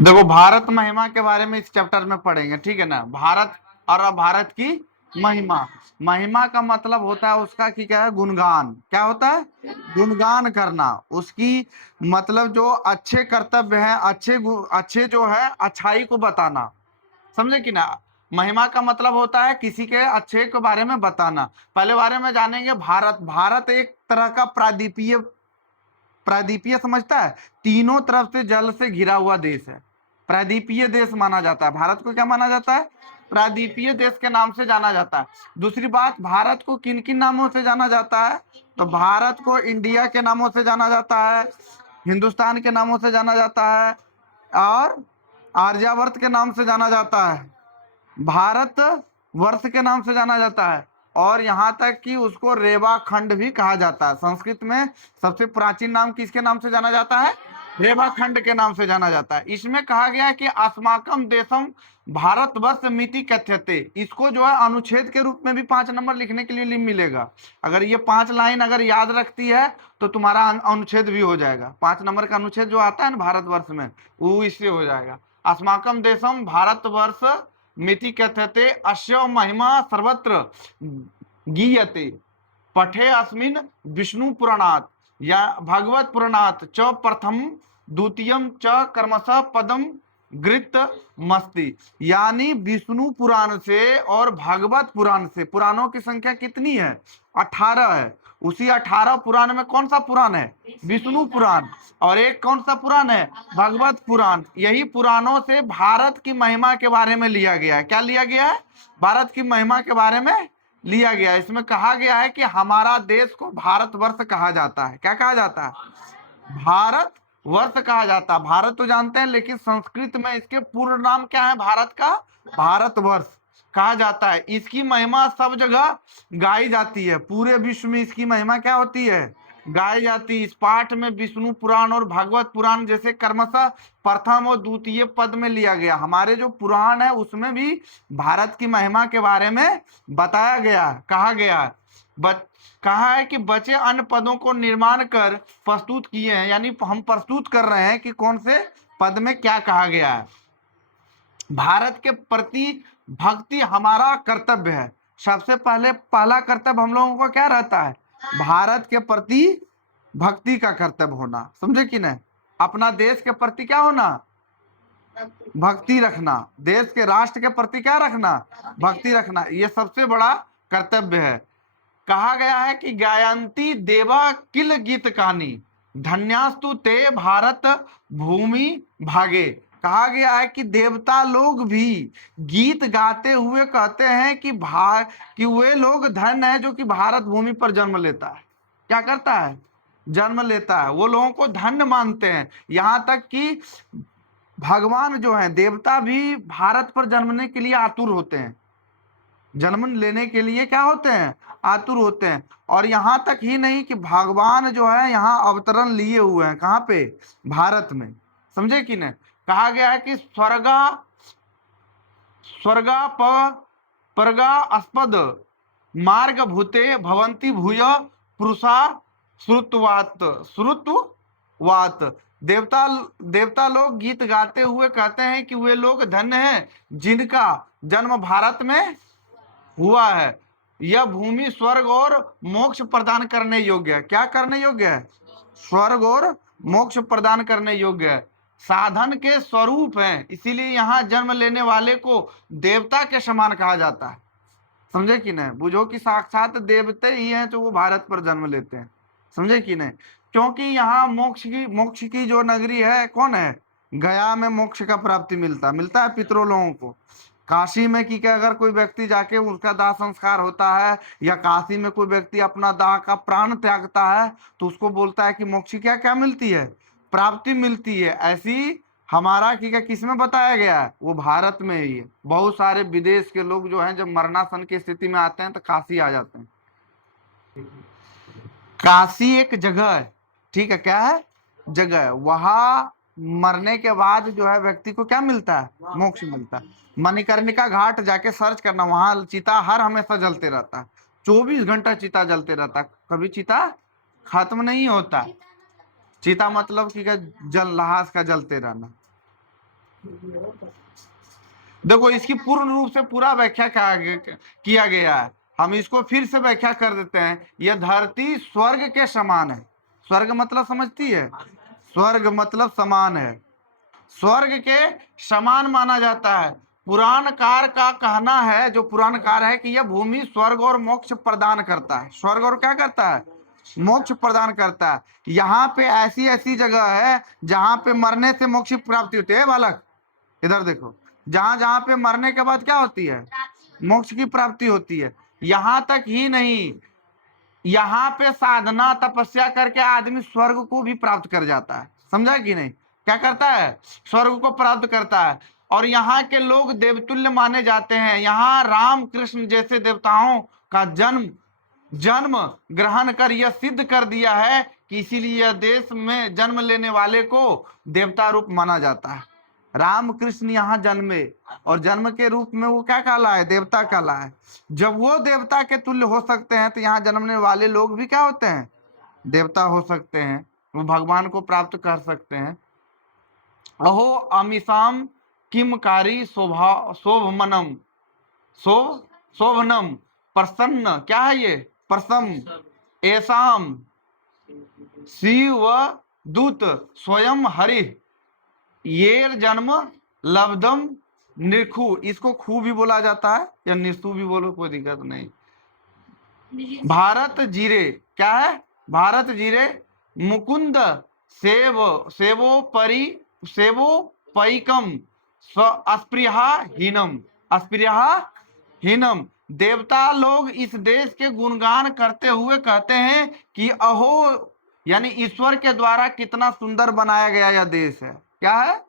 देखो, भारत महिमा के बारे में इस चैप्टर में पढ़ेंगे, ठीक है ना। भारत और भारत की महिमा। महिमा का मतलब होता है उसका कि क्या है, गुणगान। क्या होता है? गुणगान करना उसकी। मतलब जो अच्छे कर्तव्य है, अच्छे जो है अच्छाई को बताना। समझे कि ना। महिमा का मतलब होता है किसी के अच्छे के बारे में बताना। पहले बारे में जानेंगे भारत। भारत एक तरह का प्रादीपीय प्रादीपीय समझता है, तीनों तरफ से जल से घिरा हुआ देश है। प्रादीपीय देश माना जाता है भारत को। क्या माना जाता है? प्रादीपीय देश के नाम से जाना जाता है। दूसरी बात, भारत को किन किन नामों से जाना जाता है? तो भारत को इंडिया के नामों से जाना जाता है, हिंदुस्तान के नामों से जाना जाता है, और आर्यावर्त के नाम से जाना जाता है, भारत वर्ष के नाम से जाना जाता है, और यहाँ तक कि उसको रेवा खंड भी कहा जाता है। संस्कृत में सबसे प्राचीन नाम किसके नाम से जाना जाता है? रेवा खंड के नाम से जाना जाता है। इसमें कहा गया है कि अस्माकम देशम भारतवर्ष मिति कथ्यते। इसको जो है अनुच्छेद के रूप में भी 5 नंबर लिखने के लिए मिलेगा। अगर ये 5 लाइन अगर याद रखती है तो तुम्हारा अनुच्छेद भी हो जाएगा। 5 नंबर का अनुच्छेद जो आता है ना भारतवर्ष में, वो इससे हो जाएगा। अस्माकम देशम भारतवर्ष मिति कथ्यते अस्य महिमा सर्वत्र गीयते। पठे अस्मिन् विष्णु पुराणात् या भगवत पुराणात् च प्रथम द्वितीयम च कर्मशः पदम गृत मस्ति। यानी विष्णु पुराण से और भागवत पुराण से, पुराणों की संख्या कितनी है? 18 है। उसी 18 पुराण में कौन सा पुराण है? विष्णु पुराण। और एक कौन सा पुराण है? भागवत पुराण। यही पुराणों से भारत की महिमा के बारे में लिया गया है। क्या लिया गया है? भारत की महिमा के बारे में लिया गया है। इसमें कहा गया है कि हमारा देश को भारतवर्ष कहा जाता है। क्या कहा जाता है? भारत वर्ष कहा जाता है। भारत तो जानते हैं, लेकिन संस्कृत में इसके पूर्ण नाम क्या है भारत का? भारतवर्ष कहा जाता है। इसकी महिमा सब जगह गाई जाती है। पूरे विश्व में इसकी महिमा क्या होती है? गाई जाती है। इस पाठ में विष्णु पुराण और भागवत पुराण जैसे क्रमशः प्रथम और द्वितीय पद में लिया गया। हमारे जो पुराण है उसमें भी भारत की महिमा के बारे में बताया गया, कहा गया है। कहा है कि बचे अन्य पदों को निर्माण कर प्रस्तुत किए हैं। यानी हम प्रस्तुत कर रहे हैं कि कौन से पद में क्या कहा गया है। भारत के प्रति भक्ति हमारा कर्तव्य है। सबसे पहला कर्तव्य हम लोगों को क्या रहता है? भारत के प्रति भक्ति का कर्तव्य होना। समझे कि नहीं? अपना देश के प्रति क्या होना? भक्ति रखना। देश के राष्ट्र के प्रति क्या रखना? भक्ति रखना। ये सबसे बड़ा कर्तव्य है। कहा गया है कि गायंती देवा किल गीत कहानी धन्यास्तु ते भारत भूमि भागे। कहा गया है कि देवता लोग भी गीत गाते हुए कहते हैं कि वे लोग धन्य है जो कि भारत भूमि पर जन्म लेता है। क्या करता है? जन्म लेता है। वो लोगों को धन्य मानते हैं। यहाँ तक कि भगवान जो है, देवता भी भारत पर जन्मने के लिए आतुर होते हैं। जन्म लेने के लिए क्या होते हैं? आतुर होते हैं। और यहां तक ही नहीं कि भगवान जो है यहाँ अवतरण लिए हुए हैं। कहाँ पे? भारत में। समझे कि नहीं? कहा गया है कि स्वर्गा परगा अस्पद मार्ग भूते भवंती भूय पुरुषा श्रुतवात। देवता लोग गीत गाते हुए कहते हैं कि वे लोग धन्य हैं जिनका जन्म भारत में हुआ है। यह भूमि स्वर्ग और मोक्ष प्रदान करने योग्य है। क्या करने योग्य है? स्वर्ग और मोक्ष प्रदान करने योग्य है। साधन के स्वरूप हैं, इसीलिए यहाँ जन्म लेने वाले को देवता के समान कहा जाता है। समझे कि नहीं? बुझो कि साक्षात देवते ही हैं जो वो भारत पर जन्म लेते हैं। समझे कि नहीं? क्योंकि यहाँ मोक्ष की जो नगरी है कौन है? गया में मोक्ष का प्राप्ति मिलता है पितरों लोगों को। काशी में कि क्या अगर कोई व्यक्ति जाके उसका दाह संस्कार होता है, या काशी में कोई व्यक्ति अपना दाह का प्राण त्यागता है, तो उसको बोलता है कि मोक्ष की क्या क्या मिलती है? प्राप्ति मिलती है। ऐसी हमारा की क्या किस में बताया गया है? वो भारत में ही है। बहुत सारे विदेश के लोग जो हैं जब मरणासन की स्थिति में आते हैं तो काशी आ जाते हैं। काशी एक जगह है, ठीक है? क्या है? जगह है। वहां मरने के बाद जो है व्यक्ति को क्या मिलता है? मोक्ष मिलता है। मणिकर्णिका घाट जाके सर्च करना, वहां चिता हर हमेशा जलते रहता है। 24 घंटा चिता जलते रहता है। कभी चिता खत्म नहीं होता। चिता मतलब कि जल लहास का जलते रहना। देखो इसकी पूर्ण रूप से पूरा व्याख्या किया गया है। हम इसको फिर से व्याख्या कर देते हैं। यह धरती स्वर्ग के समान है। स्वर्ग मतलब समझती है? स्वर्ग मतलब समान है, स्वर्ग के समान माना जाता है। पुराणकार का कहना है, जो पुराणकार है, कि यह भूमि स्वर्ग और मोक्ष प्रदान करता है। स्वर्ग और क्या करता है? मोक्ष प्रदान करता है। यहाँ पे ऐसी ऐसी जगह है जहां पे मरने से मोक्ष की प्राप्ति होती है। बालक इधर देखो, जहां जहां पे मरने के बाद क्या होती है? मोक्ष की प्राप्ति होती है। यहां तक ही नहीं, यहाँ पे साधना तपस्या करके आदमी स्वर्ग को भी प्राप्त कर जाता है। समझा कि नहीं? क्या करता है? स्वर्ग को प्राप्त करता है। और यहाँ के लोग देवतुल्य माने जाते हैं। यहाँ राम कृष्ण जैसे देवताओं का जन्म जन्म ग्रहण कर यह सिद्ध कर दिया है कि इसीलिए यह देश में जन्म लेने वाले को देवता रूप माना जाता है। राम कृष्ण यहाँ जन्मे और जन्म के रूप में वो क्या कहला है? देवता कहला है। जब वो देवता के तुल्य हो सकते हैं तो यहाँ जन्मने वाले लोग भी क्या होते हैं? देवता हो सकते हैं, वो भगवान को प्राप्त कर सकते हैं। अहो अमीसाम किमकारी शोभमनम शोभनम प्रसन्न, क्या है ये? प्रसन्न ऐसाम शिव दूत स्वयं हरि ये जन्म लब्धम निरखु। इसको खू भी बोला जाता है या निरसु भी बोलो, कोई दिक्कत नहीं। भारत जीरे, क्या है? भारत जीरे मुकुंद सेव सेवो पैकम स्व अस्पृहा हीनम अस्पृहा हीनम। देवता लोग इस देश के गुणगान करते हुए कहते हैं कि अहो, यानी ईश्वर के द्वारा कितना सुंदर बनाया गया यह देश है। क्या है?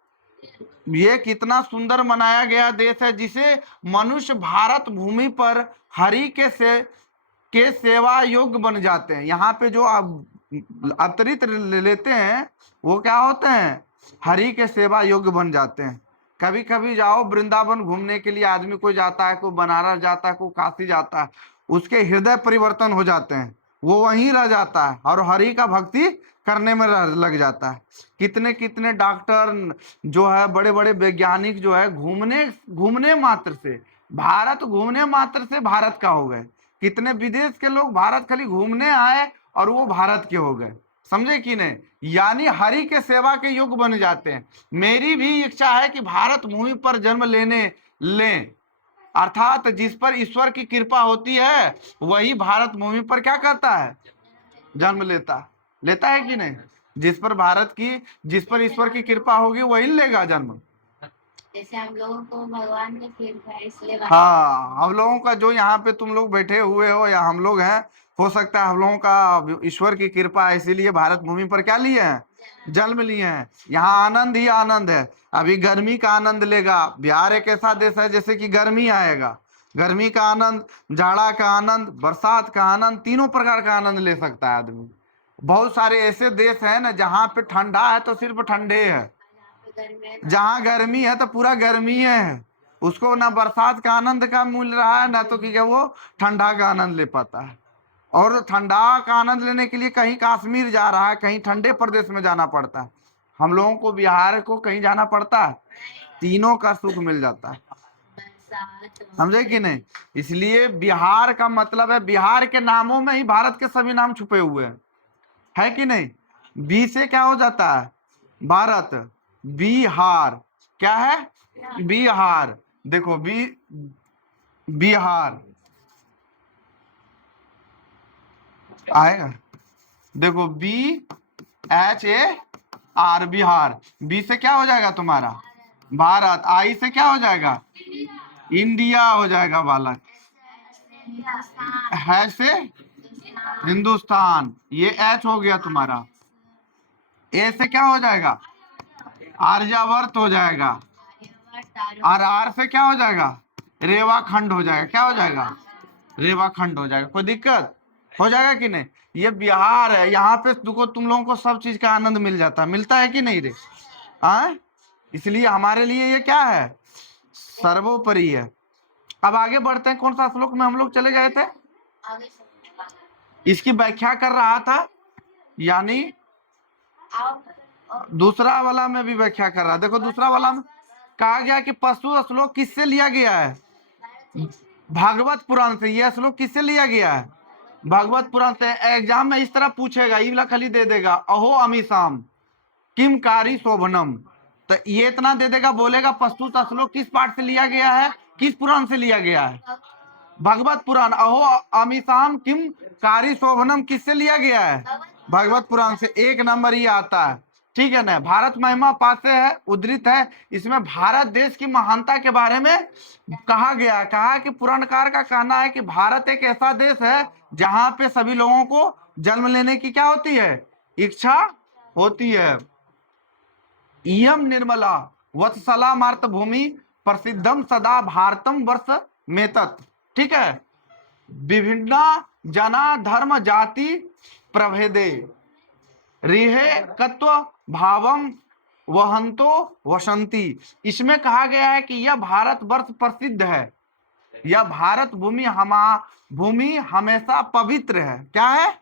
ये कितना सुंदर बनाया गया देश है, जिसे मनुष्य भारत भूमि पर हरि के सेवा योग्य बन जाते हैं। यहाँ पे जो अवतरित लेते हैं वो क्या होते हैं? हरि के सेवा योग्य बन जाते हैं। कभी कभी जाओ वृंदावन घूमने के लिए, आदमी कोई जाता है, कोई बनारस जाता है, कोई काशी जाता है, उसके हृदय परिवर्तन हो जाते हैं, वो वहीं रह जाता है और हरि का भक्ति करने में लग जाता है। कितने कितने डॉक्टर जो है, बड़े बड़े वैज्ञानिक जो है, घूमने घूमने मात्र से, भारत घूमने मात्र से भारत का हो गए। कितने विदेश के लोग भारत खाली घूमने आए और वो भारत के हो गए। समझे कि नहीं? यानी हरि के सेवा के योग्य बन जाते हैं। मेरी भी इच्छा है कि भारत भूमि पर जन्म लें, अर्थात जिस पर ईश्वर की कृपा होती है वही भारत भूमि पर क्या करता है? जन्म लेता है कि नहीं? जिस पर ईश्वर की कृपा होगी वही लेगा जन्म। जैसे हम लोगों को भगवान की कृपा है इसलिए। हाँ, हम लोगों का जो यहाँ पे तुम लोग बैठे हुए हो या हम लोग हैं, हो सकता है हम लोगों का ईश्वर की कृपा है, इसीलिए भारत भूमि पर क्या लिए हैं? जन्म लिए हैं। यहाँ आनंद ही आनंद है। अभी गर्मी का आनंद लेगा। बिहार एक ऐसा देश है जैसे कि गर्मी आएगा, गर्मी का आनंद, जाड़ा का आनंद, बरसात का आनंद, तीनों प्रकार का आनंद ले सकता है आदमी। बहुत सारे ऐसे देश हैं ना जहाँ पे ठंडा है तो सिर्फ ठंडे है, जहाँ गर्मी है तो पूरा गर्मी है। उसको ना बरसात का आनंद का मिल रहा है, ना तो क्या वो ठंडा का आनंद ले पाता है। और ठंडा का आनंद लेने के लिए कहीं कश्मीर जा रहा है, कहीं ठंडे प्रदेश में जाना पड़ता है। हम लोगों को बिहार को कहीं जाना पड़ता है, तीनों का सुख मिल जाता है। समझे कि नहीं? इसलिए बिहार का मतलब है, बिहार के नामों में ही भारत के सभी नाम छुपे हुए हैं, है कि नहीं? बी से क्या हो जाता है? भारत। बिहार क्या है? बिहार। देखो बिहार आएगा। देखो BHAR बिहार। बी से क्या हो जाएगा तुम्हारा? भारत। आई से क्या हो जाएगा? इंडिया हो जाएगा बालक। है से हिंदुस्तान, ये H हो गया तुम्हारा। ए से क्या हो जाएगा? आर्यावर्त हो जाएगा। और आर से क्या हो जाएगा? रेवाखंड हो जाएगा। क्या हो जाएगा? रेवाखंड हो जाएगा। कोई दिक्कत हो जाएगा कि नहीं? ये बिहार है, यहाँ पे देखो तुम लोगों को सब चीज का आनंद मिल जाता है। मिलता है कि नहीं रे? इसलिए हमारे लिए ये क्या है? सर्वोपरि है। अब आगे बढ़ते हैं। कौन सा श्लोक में हम लोग चले गए थे? इसकी व्याख्या कर रहा था, यानी दूसरा वाला में भी व्याख्या कर रहा है। देखो दूसरा वाला में कहा गया कि पशु श्लोक किससे लिया गया है? भागवत पुराण से। यह श्लोक किससे लिया गया है? भागवत पुराण से। एग्जाम में इस तरह पूछेगा, ई वाला खाली दे देगा, अहो अमीशाम किम कारी शोभनम, तो ये इतना दे देगा, बोलेगा पशु श्लोक किस पाठ से लिया गया है, किस पुराण से लिया गया है? भागवत पुराण। अहो अमीशाम किम कारी शोभनम किससे लिया गया है? भागवत पुराण से। 1 नंबर ये आता है, ठीक है ना। भारत महिमा पाठ से है, उद्धृत है। इसमें भारत देश की महानता के बारे में कहा गया है। कहा कि पुराणकार का कहना है कि भारत एक ऐसा देश है जहां पे सभी लोगों को जन्म लेने की क्या होती है? इच्छा होती है। इयम निर्मला वत्सला मार्त भूमि प्रसिद्धम सदा भारतम वर्ष मेतत, ठीक है। विभिन्न जना धर्म जाति प्रभेदे रिहे कत्व भावम वहंतो वसंती। इसमें कहा गया है कि यह भारत वर्ष प्रसिद्ध है, यह भारत भूमि हमेशा पवित्र है। क्या है?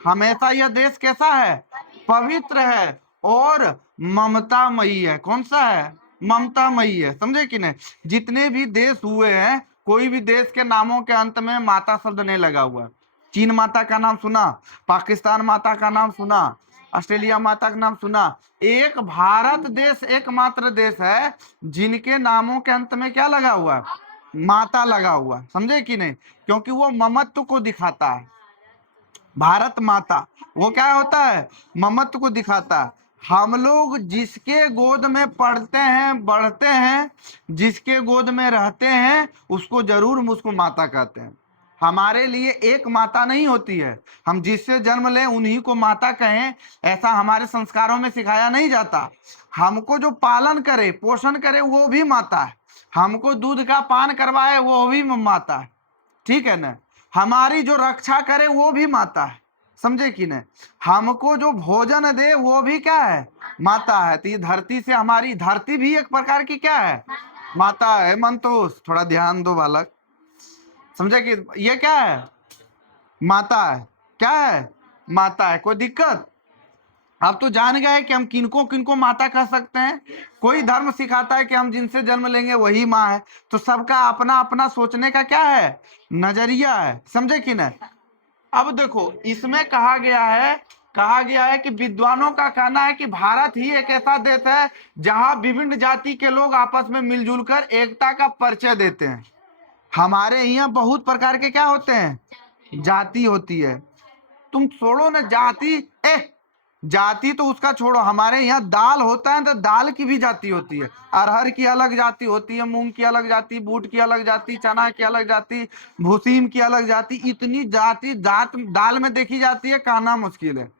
हमेशा यह देश कैसा है? पवित्र है और ममतामयी है। कौन सा है? ममतामयी है। समझे कि नहीं? जितने भी देश हुए हैं, कोई भी देश के नामों के अंत में माता शब्द नहीं लगा हुआ। चीन माता का नाम सुना, पाकिस्तान माता का नाम सुना, ऑस्ट्रेलिया माता का नाम सुना। एक भारत देश एकमात्र देश है जिनके नामों के अंत में क्या लगा हुआ है? माता लगा हुआ है। समझे कि नहीं? क्योंकि वो ममत्व को दिखाता है। भारत माता वो क्या होता है? ममत्व को दिखाता है। हम लोग जिसके गोद में पढ़ते हैं, बढ़ते हैं, जिसके गोद में रहते हैं, उसको जरूर मुझको माता कहते हैं। हमारे लिए एक माता नहीं होती है। हम जिससे जन्म लें उन्हीं को माता कहें, ऐसा हमारे संस्कारों में सिखाया नहीं जाता। हमको जो पालन करे, पोषण करे, वो भी माता है। हमको दूध का पान करवाए, वो भी माता है, ठीक है ना। हमारी जो रक्षा करे वो भी माता है। समझे कि नहीं? हमको जो भोजन दे वो भी क्या है? माता है। तो ये धरती से, हमारी धरती भी एक प्रकार की क्या है? माता है। मंतोष थोड़ा ध्यान दो बालक। समझे कि ये क्या है? माता है। क्या है? माता है। कोई दिक्कत? अब तो जान गए कि हम किनको किनको माता कह सकते हैं। कोई धर्म सिखाता है कि हम जिनसे जन्म लेंगे वही माँ है। तो सबका अपना अपना सोचने का क्या है? नजरिया है। समझे कि नहीं? अब देखो, इसमें कहा गया है कि विद्वानों का कहना है कि भारत ही एक ऐसा देश है जहां विभिन्न जाति के लोग आपस में मिलजुल कर एकता का परिचय देते हैं। हमारे यहाँ बहुत प्रकार के क्या होते हैं? जाति होती है। तुम छोड़ो ना जाति, जाति तो उसका छोड़ो। हमारे यहाँ दाल होता है तो दाल की भी जाति होती है। अरहर की अलग जाति होती है, मूंग की अलग जाति, बूट की अलग जाति, चना की अलग जाति, भूसीम की अलग जाति। इतनी जाति दाल में देखी जाती है, कहना मुश्किल है।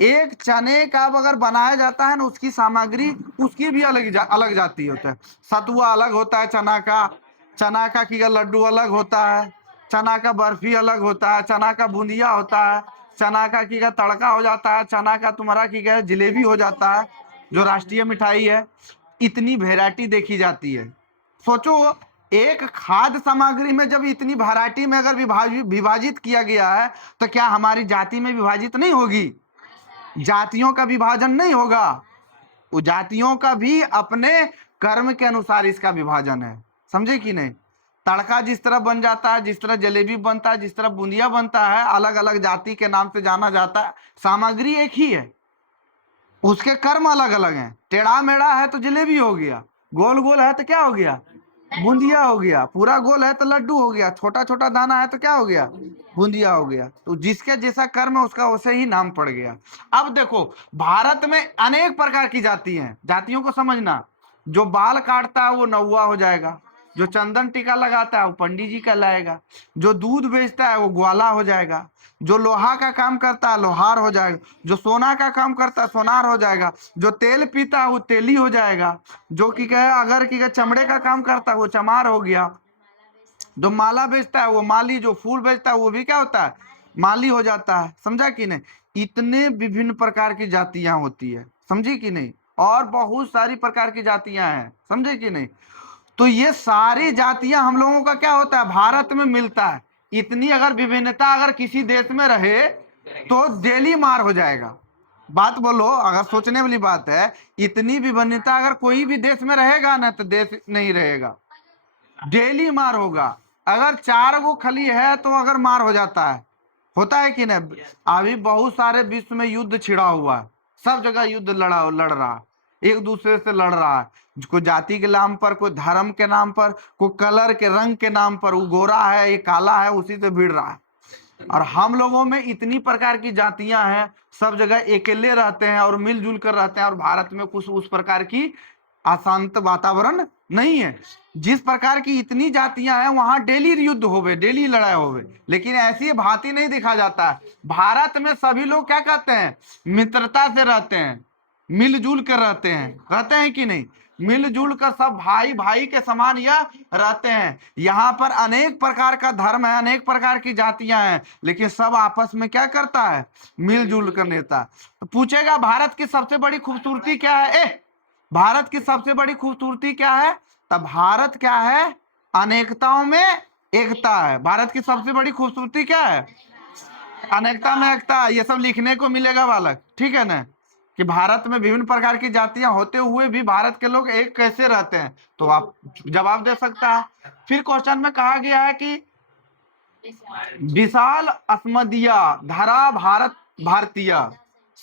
एक चने का अगर बनाया जाता है ना, उसकी सामग्री उसकी भी अलग जाति होता है। सतुआ अलग होता है चना का की लड्डू अलग होता है, चना का बर्फी अलग होता है, चना का बूंदिया होता है, चना का की तड़का हो जाता है, चना का तुम्हारा की जलेबी हो जाता है, जो राष्ट्रीय मिठाई है। इतनी वैरायटी देखी जाती है। सोचो, एक खाद्य सामग्री में जब इतनी वैरायटी में अगर विभाजित किया गया है, तो क्या हमारी जाति में विभाजित नहीं होगी? जातियों का विभाजन नहीं होगा। वो जातियों का भी अपने कर्म के अनुसार इसका विभाजन है। समझे कि नहीं? तड़का जिस तरह बन जाता है, जिस तरह जलेबी बनता है, जिस तरह बूंदिया बनता है, अलग अलग जाति के नाम से जाना जाता है। सामग्री एक ही है, उसके कर्म अलग अलग हैं। टेढ़ा मेढ़ा है तो जलेबी हो गया, गोल गोल है तो क्या हो गया? बूंदिया हो गया, पूरा गोल है तो लड्डू हो गया, छोटा छोटा दाना है तो क्या हो गया? बूंदिया हो गया। तो जिसके जैसा कर्म है उसका वैसे ही नाम पड़ गया। अब देखो, भारत में अनेक प्रकार की जाति हैं। जातियों को समझना, जो बाल काटता है वो नौवा हो जाएगा, जो चंदन टीका लगाता है वो पंडित जी कहलाएगा, जो दूध बेचता है वो ग्वाला हो जाएगा, जो लोहा का काम करता है लोहार हो जाएगा, जो सोना का काम करता है सोनार हो जाएगा, जो तेल पीता है वो तेली हो जाएगा, जो कि अगर चमड़े का काम करता है वो चमार हो गया, जो माला बेचता है वो माली, जो फूल बेचता है वो भी क्या होता है? माली हो जाता है। समझा कि नहीं? इतने विभिन्न प्रकार की जातियां होती है। समझी कि नहीं? और बहुत सारी प्रकार की जातियां हैं। समझे कि नहीं? तो ये सारी जातियां हम लोगों का क्या होता है? भारत में मिलता है। इतनी अगर विभिन्नता अगर किसी देश में रहे तो डेली मार हो जाएगा। बात बोलो, अगर सोचने वाली बात है, इतनी विभिन्नता अगर कोई भी देश में रहेगा ना तो देश नहीं रहेगा, डेली मार होगा। अगर 4 गो खली है तो अगर मार हो जाता है, होता है कि नहीं। अभी बहुत सारे विश्व में युद्ध छिड़ा हुआ है, सब जगह युद्ध लड़ रहा है, एक दूसरे से लड़ रहा है, कोई जाति के नाम पर, कोई धर्म के नाम पर, कोई कलर के रंग के नाम पर, वो गोरा है ये काला है, उसी से भिड़ रहा है। और हम लोगों में इतनी प्रकार की जातियां हैं, सब जगह अकेले रहते हैं और मिलजुल कर रहते हैं, और भारत में कुछ उस प्रकार की अशांत वातावरण नहीं है। जिस प्रकार की इतनी जातियां हैं वहां डेली युद्ध होवे, डेली लड़ाई होवे, लेकिन ऐसी भांति नहीं दिखा जाता है। भारत में सभी लोग क्या कहते हैं, मित्रता से रहते हैं, मिलजुल कर रहते हैं कि नहीं, मिलजुल कर सब भाई भाई के समान यह रहते हैं। यहाँ पर अनेक प्रकार का धर्म है, अनेक प्रकार की जातियां हैं, लेकिन सब आपस में क्या करता है, मिलजुल कर रहता है। तो पूछेगा भारत की सबसे बड़ी खूबसूरती क्या है, भारत की सबसे बड़ी खूबसूरती क्या है, तब भारत क्या है, अनेकताओं में एकता है। भारत की सबसे बड़ी खूबसूरती क्या है, अनेकता में एकता। ये सब लिखने को मिलेगा बालक, ठीक है ना, कि भारत में विभिन्न प्रकार की जातियां होते हुए भी भारत के लोग एक कैसे रहते हैं, तो आप जवाब दे सकता है। फिर क्वेश्चन में कहा गया है कि विशाल अस्मदिया धरा भारत भारतीय,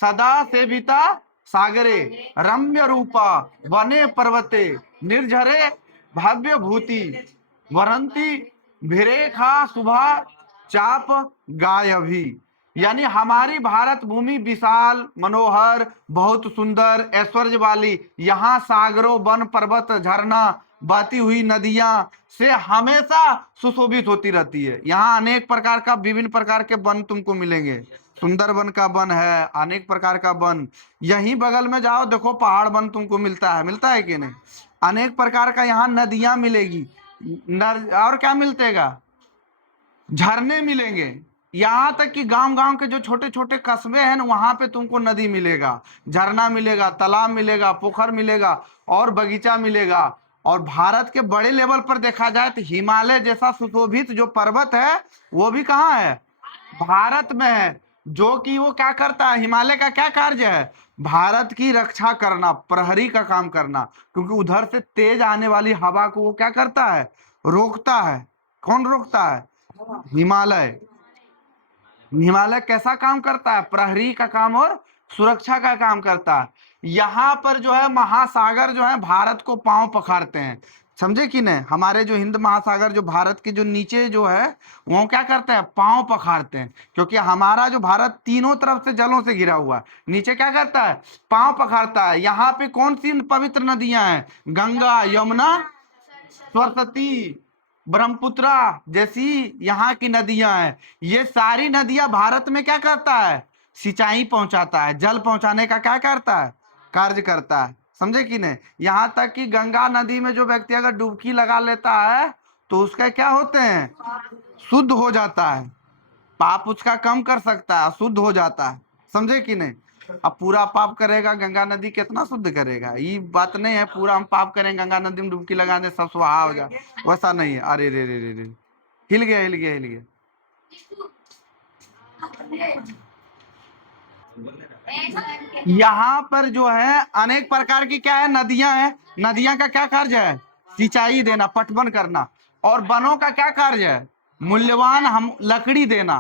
सदा सेविता सागरे, रम्य रूपा वने पर्वते, निर्झरे भव्य भूति, वरंती भिरेखा शुभा चाप गायभी। यानी हमारी भारत भूमि विशाल, मनोहर, बहुत सुंदर, ऐश्वर्य वाली, यहाँ सागरों, वन, पर्वत, झरना, बहती हुई नदियां से हमेशा सुशोभित होती रहती है। यहाँ अनेक प्रकार का, विभिन्न प्रकार के वन तुमको मिलेंगे, सुंदर वन का वन है, अनेक प्रकार का वन। यहीं बगल में जाओ देखो, पहाड़ वन तुमको मिलता है कि नहीं, अनेक प्रकार का यहाँ नदियां मिलेगी, और क्या मिलतेगा, झरने मिलेंगे। यहाँ तक कि गांव गांव के जो छोटे छोटे कस्बे हैं ना, वहां पे तुमको नदी मिलेगा, झरना मिलेगा, तालाब मिलेगा, पोखर मिलेगा और बगीचा मिलेगा। और भारत के बड़े लेवल पर देखा जाए तो हिमालय जैसा सुशोभित जो पर्वत है वो भी कहाँ है, भारत में है। जो कि वो क्या करता है, हिमालय का क्या कार्य है, भारत की रक्षा करना, प्रहरी का काम करना, क्योंकि उधर से तेज आने वाली हवा को वो क्या करता है, रोकता है। कौन रोकता है, हिमालय। हिमालय कैसा काम करता है, प्रहरी का काम और सुरक्षा का काम करता है। यहाँ पर जो है महासागर जो है भारत को पांव पखारते हैं, समझे कि नहीं। हमारे जो हिंद महासागर जो भारत के जो नीचे जो है वो क्या करते हैं, पांव पखारते हैं, क्योंकि हमारा जो भारत तीनों तरफ से जलों से घिरा हुआ है, नीचे क्या करता है, पांव पखारता है। यहाँ पे कौन सी पवित्र नदियां हैं, गंगा, यमुना, सरस्वती, ब्रह्मपुत्रा जैसी यहाँ की नदियां हैं। ये सारी नदियां भारत में क्या करता है, सिंचाई पहुंचाता है, जल पहुंचाने का क्या करता है, कार्य करता है, समझे कि नहीं। यहाँ तक कि गंगा नदी में जो व्यक्ति अगर डुबकी लगा लेता है तो उसका क्या होते हैं, शुद्ध हो जाता है, पाप उसका कम कर सकता है, शुद्ध हो जाता है, समझे कि नहीं। अब पूरा पाप करेगा गंगा नदी कितना शुद्ध करेगा, ये बात नहीं है पूरा हम पाप करें गंगा नदी में डुबकी लगा दे सब स्वाहा हो जाए, वैसा नहीं है। अरे रे रे रे रे, हिल गया हिल गया हिल गया। यहाँ पर जो है अनेक प्रकार की क्या है, नदियां हैं। नदियां का क्या कार्य है, सिंचाई देना, पटवन करना। और वनों का क्या कार्य है, मूल्यवान हम लकड़ी देना,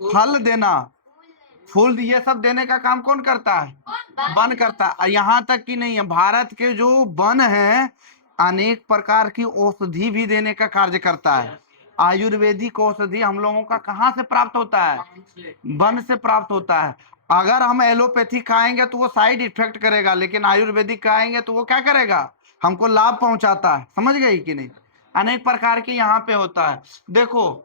फल देना, फूल, ये सब देने का काम कौन करता है, वन करता है। यहाँ तक कि नहीं है, भारत के जो वन है अनेक प्रकार की औषधि भी देने का कार्य करता है। आयुर्वेदिक औषधि हम लोगों का कहाँ से प्राप्त होता है, वन से प्राप्त होता है। अगर हम एलोपैथी खाएंगे तो वो साइड इफेक्ट करेगा, लेकिन आयुर्वेदिक खाएंगे तो वो क्या करेगा, हमको लाभ पहुंचाता है, समझ गई कि नहीं। अनेक प्रकार के यहाँ पे होता है। देखो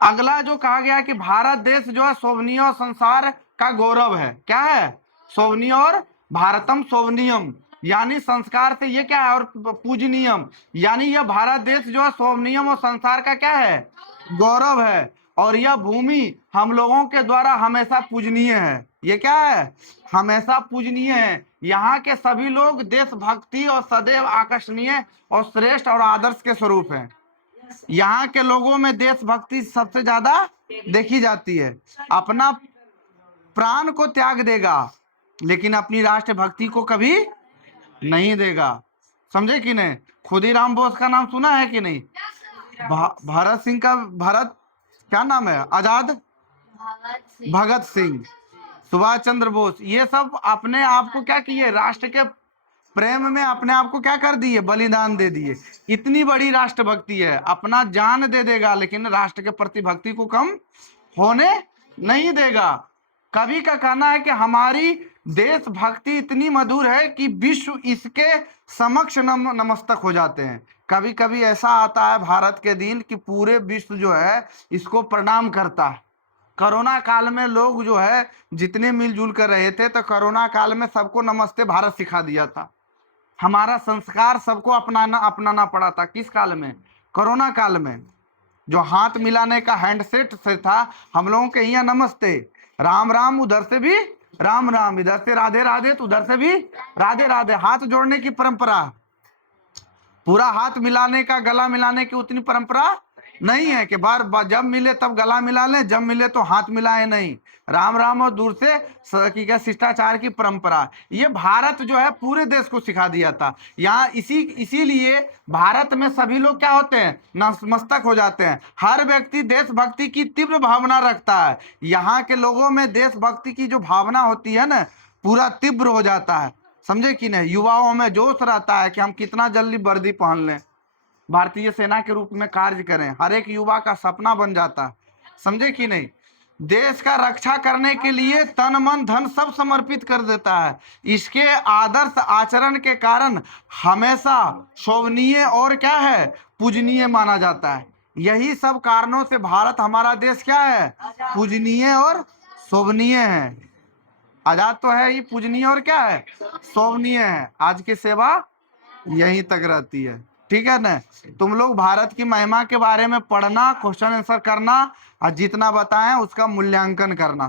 अगला जो कहा गया कि भारत देश जो है शोभनीय और संसार का गौरव है, क्या है, शोभनीय और भारतम शोभनीयम, यानी संस्कार से ये क्या है, और पूजनीयम, यानी यह भारत देश जो है शोभनीयम और संसार का क्या है, गौरव है। और यह भूमि हम लोगों के द्वारा हमेशा पूजनीय है, ये क्या है, हमेशा पूजनीय है। यहाँ के सभी लोग देशभक्ति और सदैव आकर्षणीय और श्रेष्ठ और आदर्श के स्वरूप हैं। यहाँ के लोगों में देशभक्ति सबसे ज्यादा देखी जाती है। अपना प्राण को त्याग देगा लेकिन अपनी राष्ट्रभक्ति को कभी नहीं देगा। समझे कि नहीं? खुदीराम बोस का नाम सुना है कि नहीं? भगत सिंह का, भरत क्या नाम है, आजाद भगत सिंह, सुभाष चंद्र बोस, ये सब अपने आप को क्या किए, राष्ट्र के प्रेम में अपने आप को क्या कर दिए, बलिदान दे दिए। इतनी बड़ी राष्ट्रभक्ति है, अपना जान दे देगा लेकिन राष्ट्र के प्रति भक्ति को कम होने नहीं देगा। कवि का कहना है कि हमारी देशभक्ति इतनी मधुर है कि विश्व इसके समक्ष नमस्तक हो जाते हैं। कभी कभी ऐसा आता है भारत के दिन कि पूरे विश्व जो है इसको प्रणाम करता है। कोरोना काल में लोग जो है जितने मिलजुल कर रहे थे तो कोरोना काल में सबको नमस्ते भारत सिखा दिया था। हमारा संस्कार सबको अपनाना पड़ा था। किस काल में? कोरोना काल में। जो हाथ मिलाने का हैंडसेट से था, हम लोगों के यहाँ नमस्ते, राम राम, उधर से भी राम राम, इधर से राधे राधे तो उधर से भी राधे राधे। हाथ जोड़ने की परंपरा, पूरा हाथ मिलाने का, गला मिलाने की उतनी परंपरा नहीं है कि बार जब मिले तब गला मिला लें, जब मिले तो हाथ मिलाए नहीं। राम राम और दूर से क्या शिष्टाचार की परंपरा, ये भारत जो है पूरे देश को सिखा दिया था। यहाँ इसीलिए भारत में सभी लोग क्या होते हैं, नतमस्तक हो जाते हैं। हर व्यक्ति देशभक्ति की तीव्र भावना रखता है। यहाँ के लोगों में देशभक्ति की जो भावना होती है ना, पूरा तीव्र हो जाता है। समझे कि नहीं? युवाओं में जोश रहता है कि हम कितना जल्दी वर्दी पहन लें, भारतीय सेना के रूप में कार्य करें। हर एक युवा का सपना बन जाता है। समझे कि नहीं? देश का रक्षा करने के लिए तन मन धन सब समर्पित कर देता है। इसके आदर्श आचरण के कारण हमेशा शोभनीय और क्या है, पूजनीय माना जाता है। यही सब कारणों से भारत हमारा देश क्या है, पूजनीय और शोभनीय है। आजाद तो है ही, पूजनीय और क्या है, शोभनीय है। आज की सेवा यहीं तक रहती है। ठीक है ना? तुम लोग भारत की महिमा के बारे में पढ़ना, क्वेश्चन आंसर करना और जितना बताएं उसका मूल्यांकन करना।